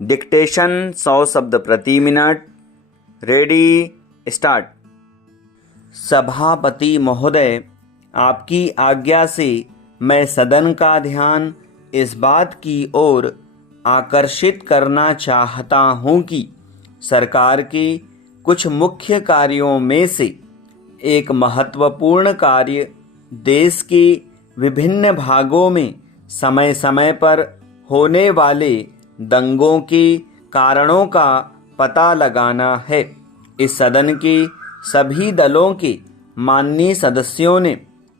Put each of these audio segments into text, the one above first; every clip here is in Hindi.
डिक्टेशन 100 शब्द प्रति मिनट। Ready start. सभापति महोदय, आपकी आज्ञा से मैं सदन का ध्यान इस बात की ओर आकर्षित करना चाहता हूं कि सरकार के कुछ मुख्य कार्यों में से एक महत्वपूर्ण कार्य देश के विभिन्न भागों में समय समय पर होने वाले दंगों के कारणों का पता लगाना है। इस सदन के सभी दलों के माननीय सदस्यों ने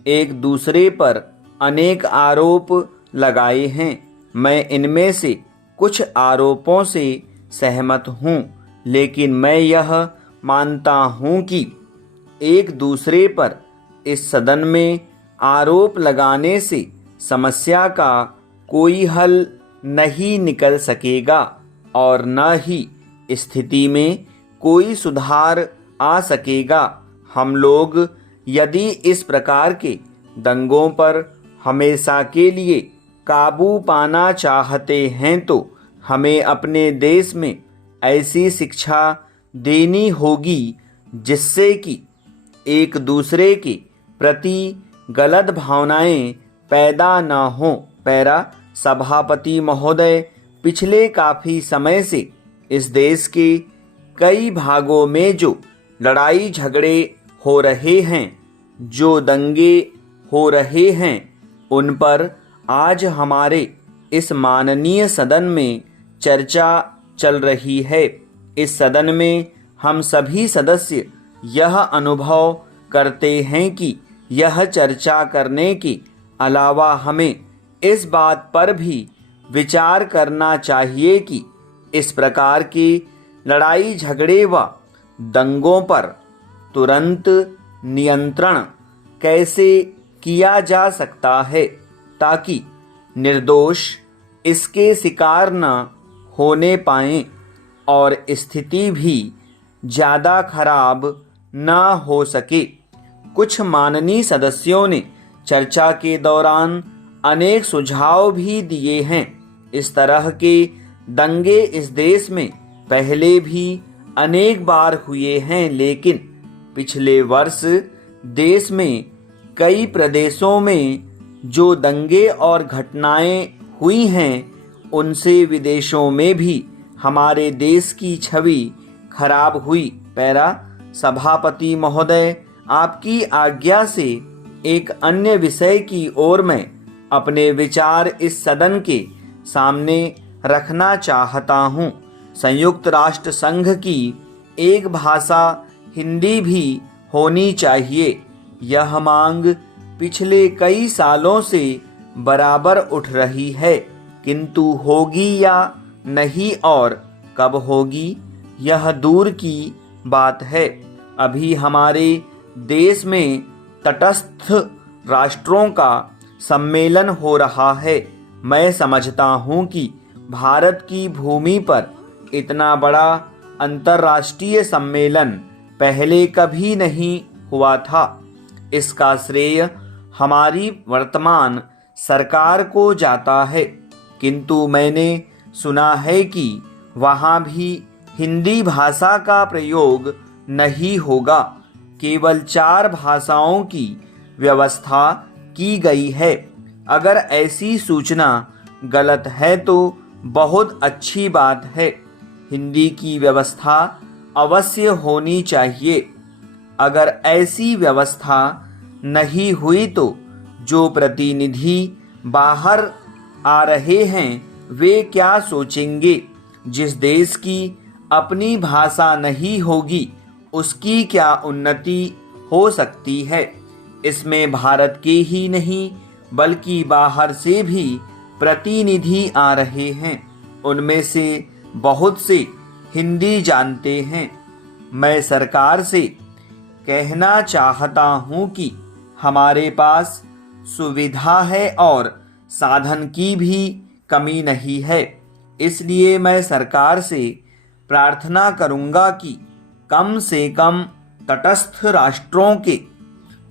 एक दूसरे पर अनेक आरोप लगाए हैं। मैं इनमें से कुछ आरोपों से सहमत हूं, लेकिन मैं यह मानता हूं कि एक दूसरे पर इस सदन में आरोप लगाने से समस्या का कोई हल नहीं निकल सकेगा और न ही स्थिति में कोई सुधार आ सकेगा। हम लोग यदि इस प्रकार के दंगों पर हमेशा के लिए काबू पाना चाहते हैं तो हमें अपने देश में ऐसी शिक्षा देनी होगी जिससे कि एक दूसरे के प्रति गलत भावनाएं पैदा न हों। पैरा सभापति महोदय, पिछले काफ़ी समय से इस देश के कई भागों में जो लड़ाई झगड़े हो रहे हैं, जो दंगे हो रहे हैं, उन पर आज हमारे इस माननीय सदन में चर्चा चल रही है। इस सदन में हम सभी सदस्य यह अनुभव करते हैं कि यह चर्चा करने के अलावा हमें इस बात पर भी विचार करना चाहिए कि इस प्रकार के लड़ाई झगड़े व दंगों पर तुरंत नियंत्रण कैसे किया जा सकता है ताकि निर्दोष इसके शिकार न होने पाएं और स्थिति भी ज़्यादा खराब न हो सके। कुछ माननीय सदस्यों ने चर्चा के दौरान अनेक सुझाव भी दिए हैं। इस तरह के दंगे इस देश में पहले भी अनेक बार हुए हैं, लेकिन पिछले वर्ष देश में कई प्रदेशों में जो दंगे और घटनाएं हुई हैं, उनसे विदेशों में भी हमारे देश की छवि खराब हुई। पैरा सभापति महोदय, आपकी आज्ञा से एक अन्य विषय की ओर मैं अपने विचार इस सदन के सामने रखना चाहता हूँ। संयुक्त राष्ट्र संघ की एक भाषा हिंदी भी होनी चाहिए। यह मांग पिछले कई सालों से बराबर उठ रही है, किंतु होगी या नहीं और कब होगी, यह दूर की बात है। अभी हमारे देश में तटस्थ राष्ट्रों का सम्मेलन हो रहा है। मैं समझता हूँ कि भारत की भूमि पर इतना बड़ा अंतर्राष्ट्रीय सम्मेलन पहले कभी नहीं हुआ था। इसका श्रेय हमारी वर्तमान सरकार को जाता है, किंतु मैंने सुना है कि वहाँ भी हिंदी भाषा का प्रयोग नहीं होगा। केवल 4 भाषाओं की व्यवस्था की गई है। अगर ऐसी सूचना गलत है तो बहुत अच्छी बात है। हिंदी की व्यवस्था अवश्य होनी चाहिए। अगर ऐसी व्यवस्था नहीं हुई तो जो प्रतिनिधि बाहर आ रहे हैं वे क्या सोचेंगे। जिस देश की अपनी भाषा नहीं होगी उसकी क्या उन्नति हो सकती है। इसमें भारत के ही नहीं बल्कि बाहर से भी प्रतिनिधि आ रहे हैं। उनमें से बहुत से हिंदी जानते हैं। मैं सरकार से कहना चाहता हूँ कि हमारे पास सुविधा है और साधन की भी कमी नहीं है। इसलिए मैं सरकार से प्रार्थना करूँगा कि कम से कम तटस्थ राष्ट्रों के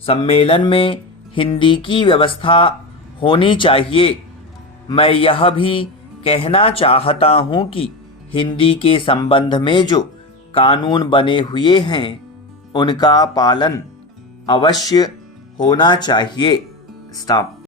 सम्मेलन में हिंदी की व्यवस्था होनी चाहिए। मैं यह भी कहना चाहता हूँ कि हिंदी के संबंध में जो कानून बने हुए हैं उनका पालन अवश्य होना चाहिए। स्टॉप।